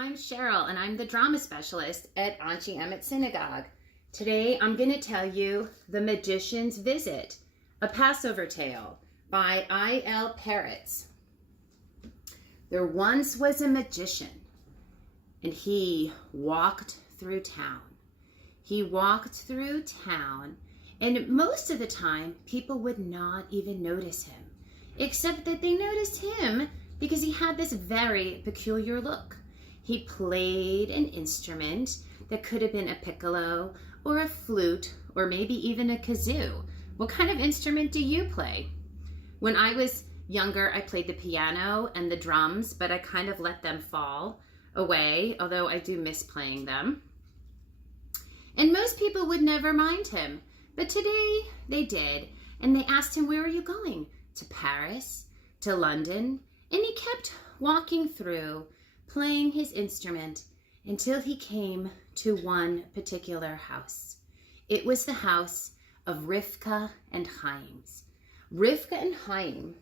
I'm Cheryl, and I'm the drama specialist at Auntie Emmett Synagogue. Today, I'm going to tell you The Magician's Visit, a Passover tale by I.L. Peretz. There once was a magician, and he walked through town. He walked through town, and most of the time, people would not even notice him, except that they noticed him because he had this very peculiar look. He played an instrument that could have been a piccolo or a flute or maybe even a kazoo. What kind of instrument do you play? When I was younger, I played the piano and the drums, but I kind of let them fall away, although I do miss playing them. And most people would never mind him, but today they did, and they asked him, "Where are you going?" "To Paris, to London." And he kept walking through, playing his instrument, until he came to one particular house. It was the house of Rivka and Chaim. Rivka and Chaim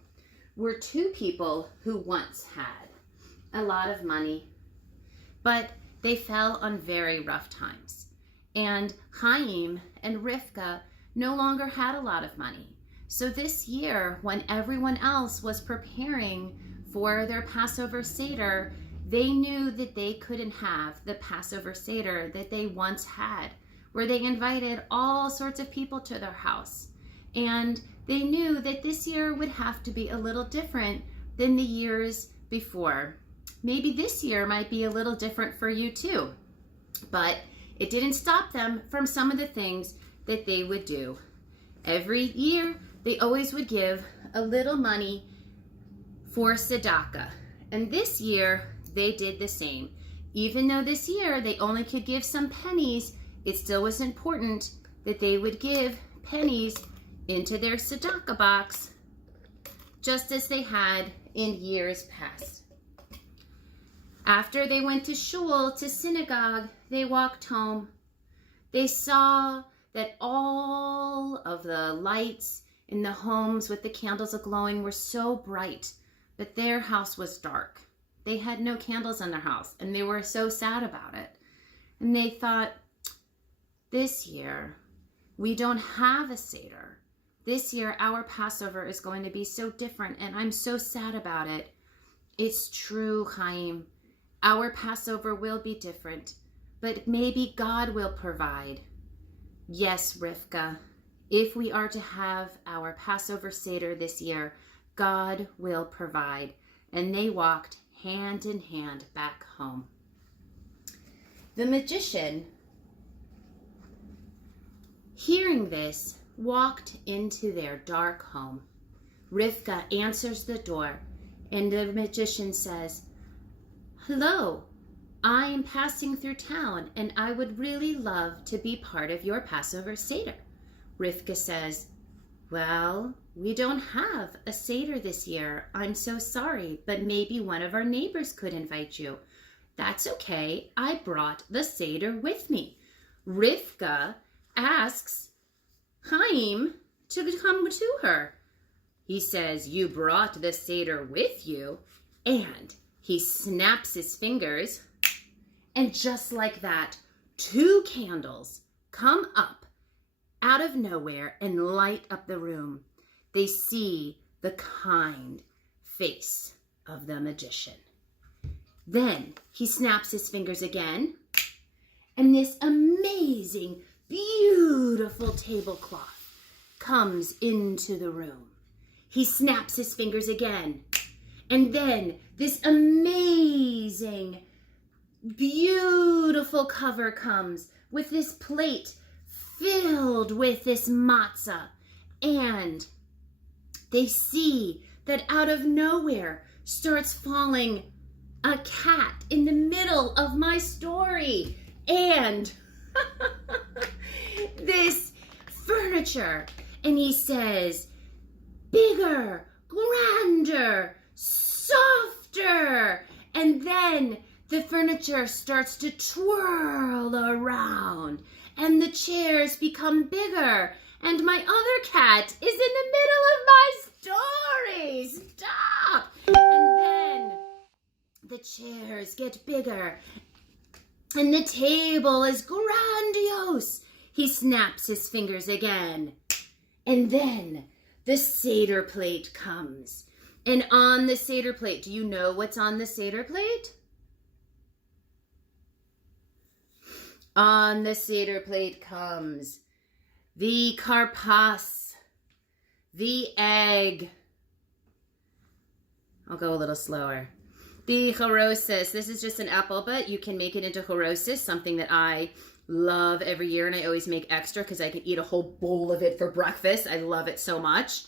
were two people who once had a lot of money, but they fell on very rough times. And Chaim and Rivka no longer had a lot of money. So this year, when everyone else was preparing for their Passover Seder, they knew that they couldn't have the Passover Seder that they once had, where they invited all sorts of people to their house. And they knew that this year would have to be a little different than the years before. Maybe this year might be a little different for you too, but it didn't stop them from some of the things that they would do. Every year, they always would give a little money for tzedakah. And this year, they did the same. Even though this year they only could give some pennies, it still was important that they would give pennies into their tzedakah box, just as they had in years past. After they went to shul, to synagogue, they walked home. They saw that all of the lights in the homes with the candles glowing were so bright, but their house was dark. They had no candles in their house, and they were so sad about it. And they thought, this year, we don't have a Seder. This year, our Passover is going to be so different, and I'm so sad about it. It's true, Chaim. Our Passover will be different, but maybe God will provide. Yes, Rivka, if we are to have our Passover Seder this year, God will provide. And they walked hand in hand back home. The magician, hearing this, walked into their dark home. Rivka answers the door, and the magician says, "Hello, I am passing through town, and I would really love to be part of your Passover Seder." Rivka says, "Well, we don't have a Seder this year. I'm so sorry, but maybe one of our neighbors could invite you." "That's okay. I brought the Seder with me." Rivka asks Chaim to come to her. He says, "You brought the Seder with you?" And he snaps his fingers, and just like that, two candles come up out of nowhere and light up the room. They see the kind face of the magician. Then he snaps his fingers again, and this amazing, beautiful tablecloth comes into the room. He snaps his fingers again, and then this amazing, beautiful cover comes with this plate filled with this matzah, and they see that out of nowhere starts falling a cat in the middle of my story, and this furniture, and he says, "Bigger, grander, softer," and then the furniture starts to twirl around, and the chairs become bigger, and my other cat is in the middle of my story. Stop! And then the the chairs get bigger, and the table is grandiose. He snaps his fingers again, and then the Seder plate comes. And on the Seder plate, do you know what's on the Seder plate? On the Seder plate comes the karpas, the egg. I'll go a little slower. The chorosis. This is just an apple, but you can make it into chorosis, something that I love every year, and I always make extra because I can eat a whole bowl of it for breakfast. I love it so much.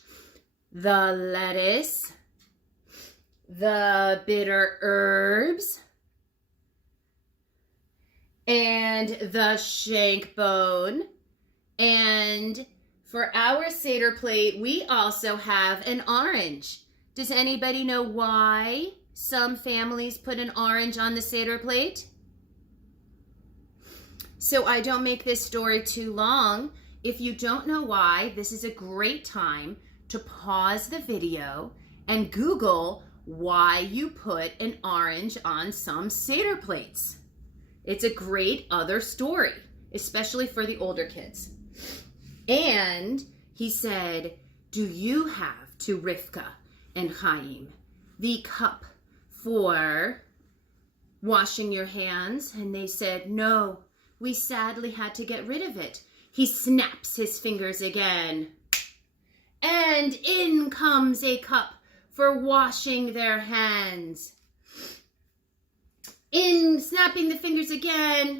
The lettuce, the bitter herbs, and the shank bone. And for our Seder plate, we also have an orange. Does anybody know why some families put an orange on the Seder plate? So I don't make this story too long. If you don't know why, this is a great time to pause the video and Google why you put an orange on some Seder plates. It's a great other story, especially for the older kids. And he said, do you have to Rivka and Chaim the cup for washing your hands? And they said, no, we sadly had to get rid of it. He snaps his fingers again, and in comes a cup for washing their hands. In snapping the fingers again,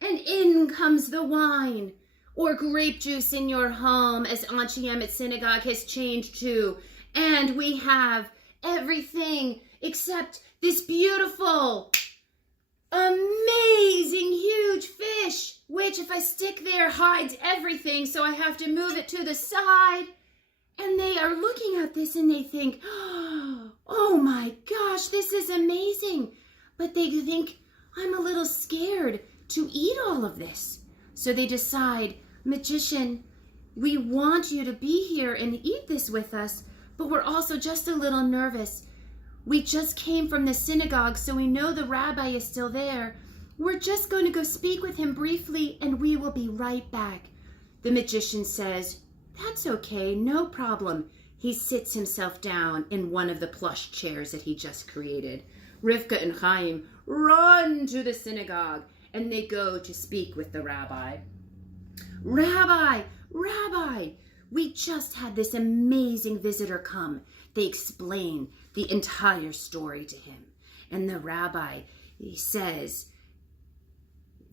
and in comes the wine or grape juice in your home, as Auntie Emmett Synagogue has changed to. And we have everything except this beautiful, amazing, huge fish, which if I stick there hides everything, so I have to move it to the side. And they are looking at this and they think, oh my gosh, this is amazing. But they think, I'm a little scared to eat all of this. So they decide, magician, we want you to be here and eat this with us, but we're also just a little nervous. We just came from the synagogue, so we know the rabbi is still there. We're just going to go speak with him briefly, and we will be right back. The magician says, that's okay, no problem. He sits himself down in one of the plush chairs that he just created. Rivka and Chaim run to the synagogue, and they go to speak with the rabbi. Rabbi, we just had this amazing visitor come. They explain the entire story to him. And the rabbi, he says,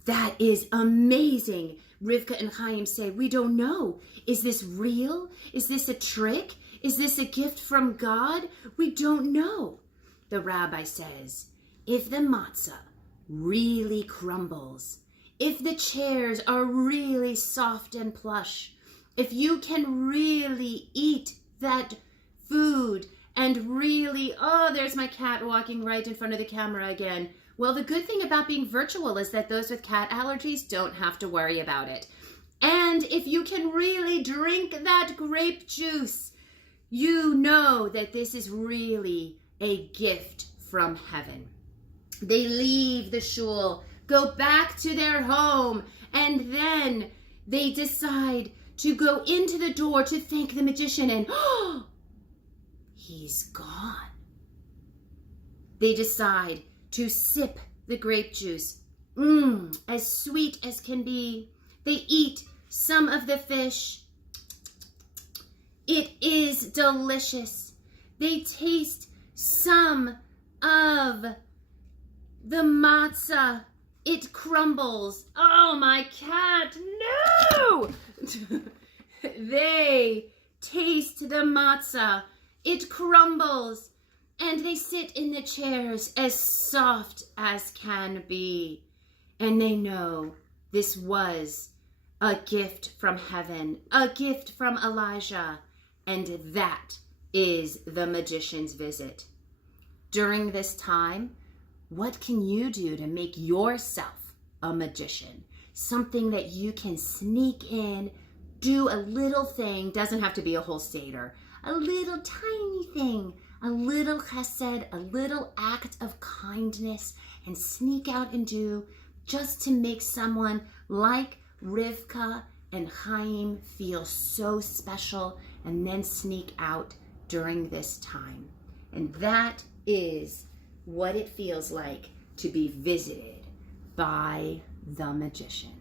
that is amazing. Rivka and Chaim say, we don't know. Is this real? Is this a trick? Is this a gift from God? We don't know. The rabbi says, if the matzah really crumbles, if the chairs are really soft and plush, if you can really eat that food and really, oh, there's my cat walking right in front of the camera again. Well, the good thing about being virtual is that those with cat allergies don't have to worry about it. And if you can really drink that grape juice, you know that this is really a gift from heaven. They leave the shul, go back to their home, and then they decide to go into the door to thank the magician, and he's gone. They decide to sip the grape juice, as sweet as can be. They eat some of the fish. It is delicious. They taste some of the matzah. It crumbles. Oh, my cat, no! They taste the matzah. It crumbles. And they sit in the chairs as soft as can be. And they know this was a gift from heaven, a gift from Elijah. And that is the magician's visit. During this time, what can you do to make yourself a magician? Something that you can sneak in, do a little thing, doesn't have to be a whole Seder, a little tiny thing, a little chesed, a little act of kindness, and sneak out and do just to make someone like Rivka and Chaim feel so special, and then sneak out during this time. And that is what it feels like to be visited by the magician.